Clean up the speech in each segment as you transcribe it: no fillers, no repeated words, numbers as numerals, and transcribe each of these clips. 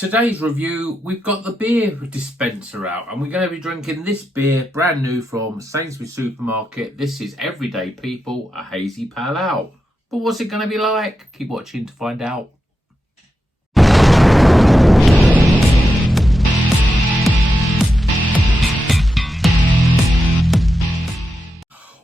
today's review, we've got the beer dispenser out and we're going to be drinking this beer, brand new from Sainsbury supermarket. This is Everyday People, a Hazy Pale Ale. But what's it going to be like? Keep watching to find out.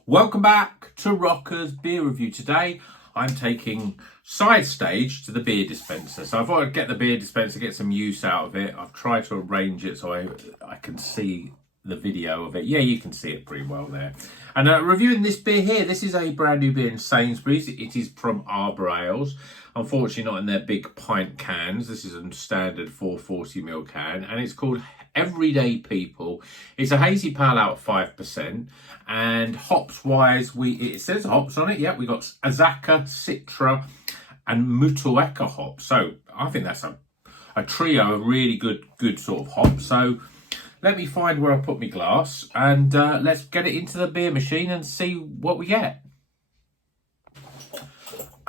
Welcome back to Rocker's Beer Review. Today I'm taking side stage to the beer dispenser. So I thought I'd get the beer dispenser, get some use out of it. I've tried to arrange it so I can see the video of it. Yeah, you can see it pretty well there. And reviewing this beer here, this is a brand new beer in Sainsbury's. It is from Arbor Ales. Unfortunately not in their big pint cans. This is a standard 440ml can and it's called Everyday People. It's a hazy pale ale at 5%, and hops wise, it says hops on it. Yeah, we got Azaka, Citra, and Mutueka hops. So I think that's a trio of really good sort of hops. So let me find where I put my glass, and let's get it into the beer machine and see what we get.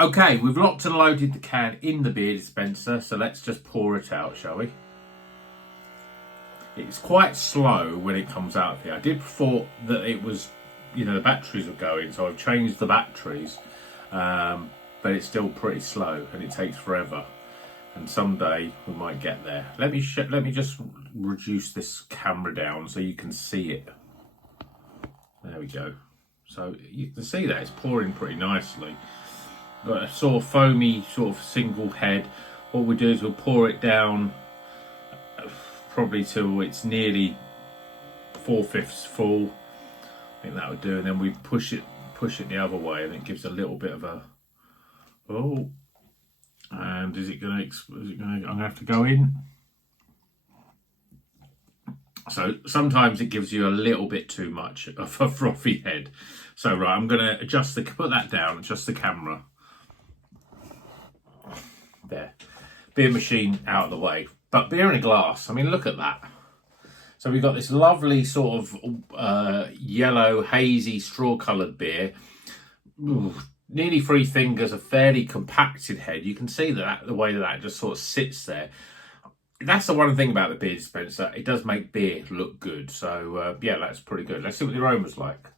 Okay, we've locked and loaded the can in the beer dispenser, so let's just pour it out, shall we? It's quite slow when it comes out of here. I did thought that it was, the batteries were going, so I've changed the batteries, but it's still pretty slow and it takes forever. And someday we might get there. Let me just reduce this camera down so you can see it. There we go. So you can see that it's pouring pretty nicely. Got a sort of foamy, sort of single head. What we do is we'll pour it down probably till it's nearly 4/5 full. I think that would do, and then we push it the other way, and it gives a little bit of a and is it gonna I'm gonna have to go in. So sometimes it gives you a little bit too much of a frothy head. So right, I'm gonna put that down, adjust the camera. There. Beer machine out of the way. But beer in a glass, I mean, look at that. So we've got this lovely sort of yellow, hazy, straw-coloured beer. Ooh, nearly 3 fingers, a fairly compacted head. You can see that the way that just sort of sits there. That's the one thing about the beer dispenser. It does make beer look good. So, yeah, that's pretty good. Let's see what the aroma's like.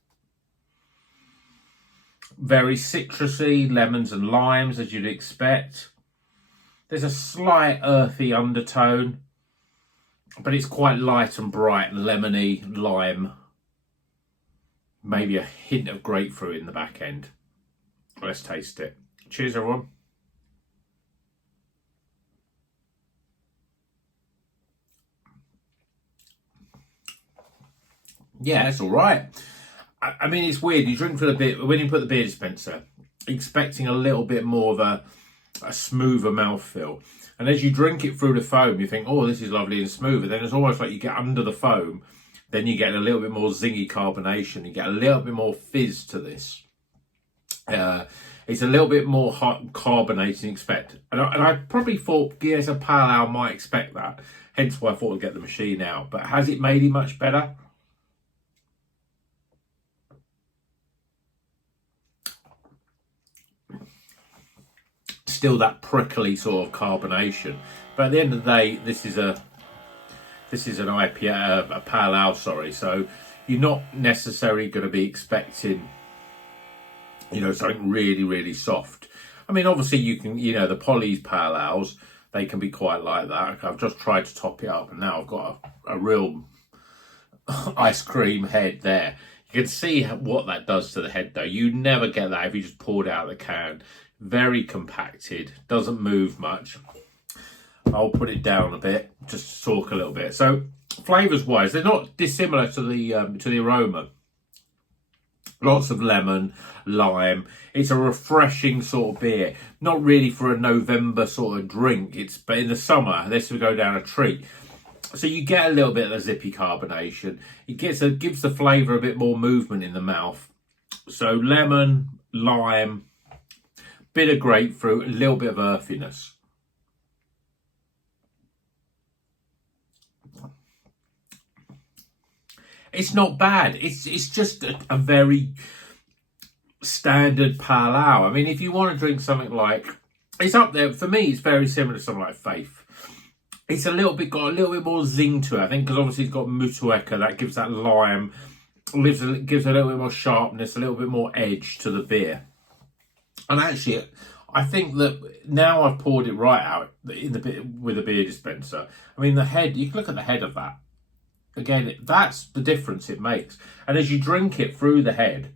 Very citrusy, lemons and limes, as you'd expect. There's a slight earthy undertone, but it's quite light and bright, lemony, lime. Maybe a hint of grapefruit in the back end. Let's taste it. Cheers, everyone. Yeah, it's all right. I mean, it's weird. You drink for the beer, when you put the beer dispenser, expecting a little bit more of a smoother mouthfeel, and as you drink it through the foam you think, oh, this is lovely and smooth, and then it's almost like you get under the foam, then you get a little bit more zingy carbonation, you get a little bit more fizz to this. It's a little bit more hot carbonated than expect, and I probably thought Gears of Pale Ale might expect that, hence why I thought I'd get the machine out. But has it made it much better? Still that prickly sort of carbonation, but at the end of the day, this is an IPA, a pale ale, sorry. So you're not necessarily going to be expecting, something really soft. I mean, obviously you can, the Polly's pale ales, they can be quite like that. I've just tried to top it up, and now I've got a real ice cream head there. You can see what that does to the head, though. You never get that if you just poured it out of the can. Very compacted, doesn't move much. I'll put it down a bit, just to talk a little bit. So, flavours wise, they're not dissimilar to the aroma. Lots of lemon, lime. It's a refreshing sort of beer. Not really for a November sort of drink. But in the summer, this would go down a treat. So you get a little bit of the zippy carbonation. It gives the flavour a bit more movement in the mouth. So lemon, lime, bit of grapefruit, a little bit of earthiness. It's not bad. It's just a very standard pale ale. I mean, if you want to drink something like, it's up there for me. It's very similar to something like Faith. it's got a little bit more zing to it, I think, because obviously it's got Mutueka, that gives that lime, gives a little bit more sharpness, a little bit more edge to the beer. And actually, I think that now I've poured it right out with a beer dispenser. I mean, the head, you can look at the head of that. Again, that's the difference it makes. And as you drink it through the head,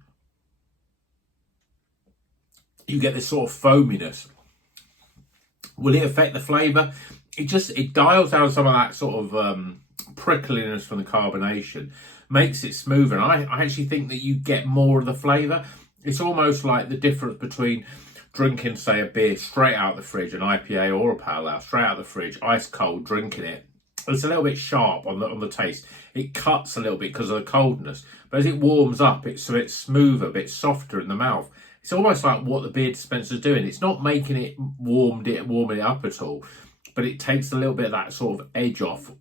you get this sort of foaminess. Will it affect the flavour? It dials down some of that sort of prickliness from the carbonation, makes it smoother. And I actually think that you get more of the flavour. It's almost like the difference between drinking, say, a beer straight out the fridge, an IPA or a pale ale, straight out the fridge, ice cold, drinking it. It's a little bit sharp on the taste. It cuts a little bit because of the coldness. But as it warms up, it's a bit smoother, a bit softer in the mouth. It's almost like what the beer dispenser's doing. It's not making it warming it up at all, but it takes a little bit of that sort of edge off.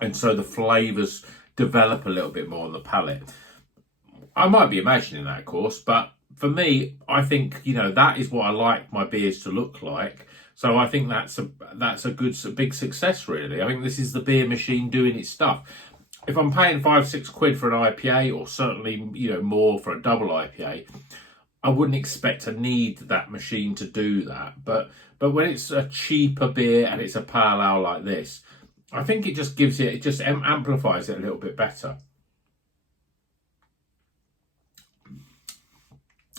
And so the flavours develop a little bit more on the palate. I might be imagining that, of course, but for me, I think, that is what I like my beers to look like. So I think that's a big success, really. I think this is the beer machine doing its stuff. If I'm paying £5-6 for an IPA, or certainly, more for a double IPA, I wouldn't expect to need that machine to do that. But when it's a cheaper beer and it's a pale ale like this, I think it just amplifies it a little bit better.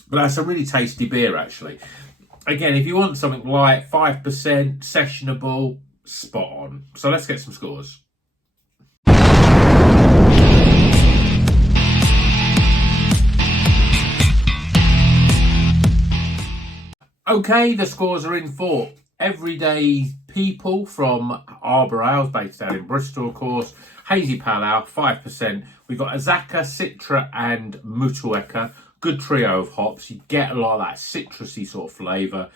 But that's a really tasty beer, actually. Again, if you want something light, 5%, sessionable, spot on. So let's get some scores. Okay, the scores are in for Everyday People from Arbor Ales, based down in Bristol, of course. Hazy Pale Ale, 5%. We've got Azacca, Citra and Mutueka. Good trio of hops. You get a lot of that citrusy sort of flavour.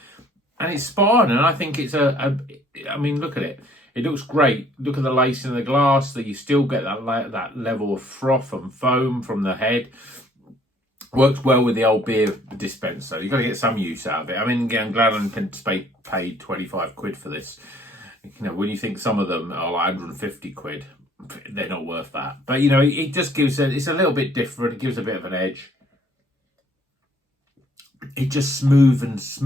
And it's spot on. And I think it's I mean, look at it. It looks great. Look at the lace in the glass. That you still get that level of froth and foam from the head. Works well with the old beer dispenser. You've got to get some use out of it. I mean, I'm glad I paid £25 for this. When you think some of them are like £150, they're not worth that. But, it just gives it's a little bit different. It gives a bit of an edge. It just smoothness.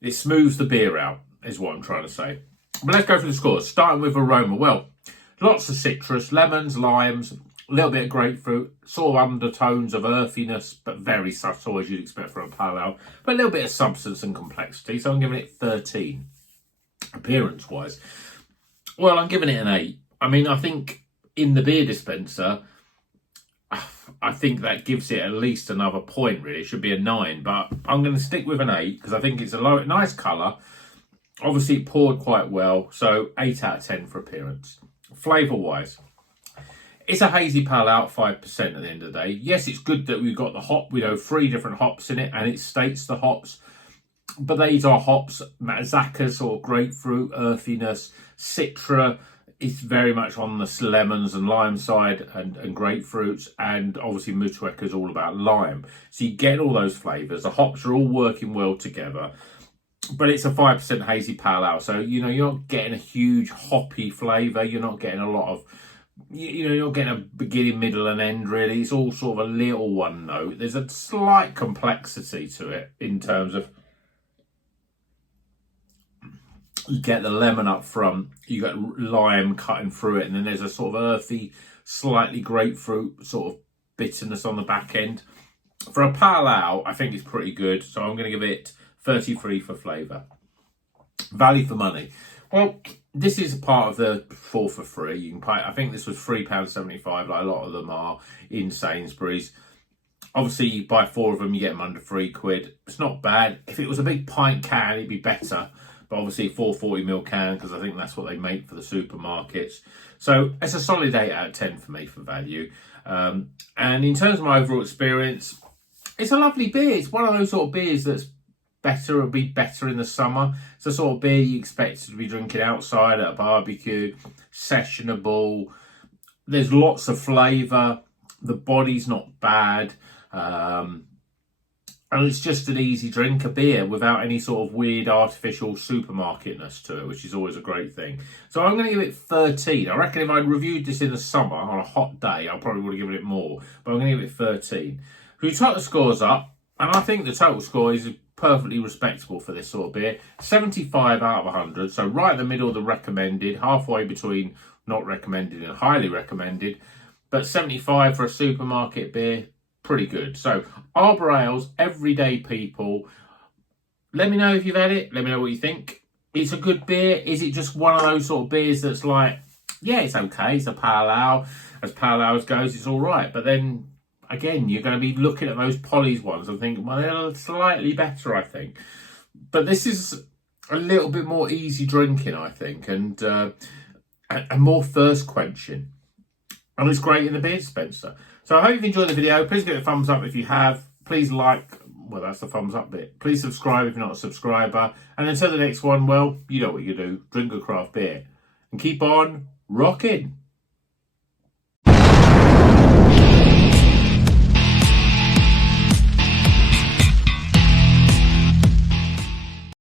It smooths the beer out, is what I'm trying to say. But let's go for the scores. Starting with aroma. Well, lots of citrus, lemons, limes, a little bit of grapefruit, sort of undertones of earthiness, but very subtle as you'd expect from a pale ale, but a little bit of substance and complexity. So I'm giving it 13. Appearance-wise, well, I'm giving it an 8. I mean, I think in the beer dispenser, I think that gives it at least another point, really. It should be a 9, but I'm going to stick with an 8 because I think it's a nice colour. Obviously, it poured quite well, so 8 out of 10 for appearance. Flavour-wise, it's a hazy pale ale, 5% at the end of the day. Yes, it's good that we've got the hop, 3 different hops in it, and it states the hops. But these are hops, Azacca, sort of grapefruit, earthiness, Citra is very much on the lemons and lime side and grapefruits, and obviously Mutueka is all about lime. So you get all those flavours. The hops are all working well together. But it's a 5% hazy pale ale, so you're not getting a huge hoppy flavour. You're not getting a lot of, you're not getting a beginning, middle, and end. Really, it's all sort of a little one note. There's a slight complexity to it in terms of you get the lemon up front, you get lime cutting through it, and then there's a sort of earthy, slightly grapefruit sort of bitterness on the back end. For a pale ale, I think it's pretty good, so I'm going to give it 33 for flavour. Value for money. Well, this is part of the 4 for 3. You can pay. I think this was £3.75, like a lot of them are in Sainsbury's. Obviously, you buy 4 of them, you get them under £3. It's not bad. If it was a big pint can, it'd be better. But obviously, 440ml can, because I think that's what they make for the supermarkets. So it's a solid 8 out of 10 for me for value. And in terms of my overall experience, it's a lovely beer. It's one of those sort of beers that's better, it'll be better in the summer. It's the sort of beer you expect to be drinking outside at a barbecue, sessionable. There's lots of flavour. The body's not bad. And it's just an easy drink, a beer, without any sort of weird artificial supermarketness to it, which is always a great thing. So I'm going to give it 13. I reckon if I'd reviewed this in the summer on a hot day, I probably would have given it more. But I'm going to give it 13. So we top the scores up, and I think the total score is perfectly respectable for this sort of beer. 75 out of 100, so right in the middle of the recommended, halfway between not recommended and highly recommended. But 75 for a supermarket beer, pretty good. So Arbor Ales, everyday people. Let me know if you've had it. Let me know what you think. It's a good beer. Is it just one of those sort of beers that's like, yeah, it's okay. It's a pale ale. As pale ales goes, it's all right. But then again, you're going to be looking at those Polly's ones and thinking, well, they're slightly better, I think. But this is a little bit more easy drinking, I think, and more thirst quenching. And it's great in the beer dispenser. So I hope you've enjoyed the video. Please give it a thumbs up if you have. Please like, well, that's the thumbs up bit. Please subscribe if you're not a subscriber. And until the next one, well, you know what you do. Drink a craft beer. And keep on rocking.